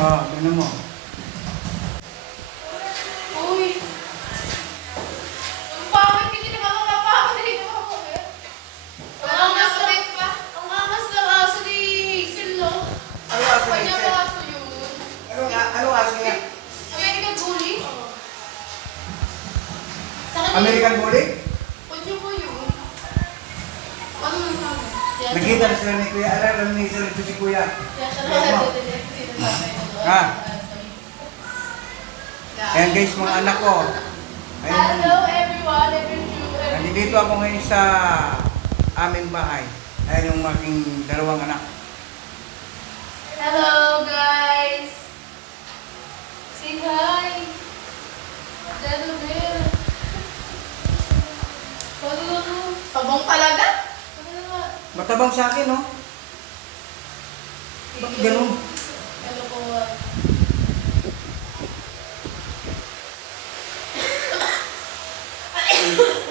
Oh, tingnan mo. Uy! Ang pangit ka din naman mapapakot dito ako eh. Ang angas na pa. Ang angas na aso ni Hazel, no? Ano aso ni Kanya Hazel? aso yun. Ano nga, ano aso niya? American Bully? American Bully? Kanya po yun. Nakita na sila ni Kuya. Alam ni sila ito si Kuya. Na. Ha? Ayan guys, mga anak ko. Ayun. Hello everyone, everyone. Nandito ako ngayon sa aming bahay. Ayan yung aking dalawang anak. Hello guys! Say hi! Hello there! Ano ano? Tabong talaga? Ano naman? Matabang sa akin, no? Bakit ganun? Hello po.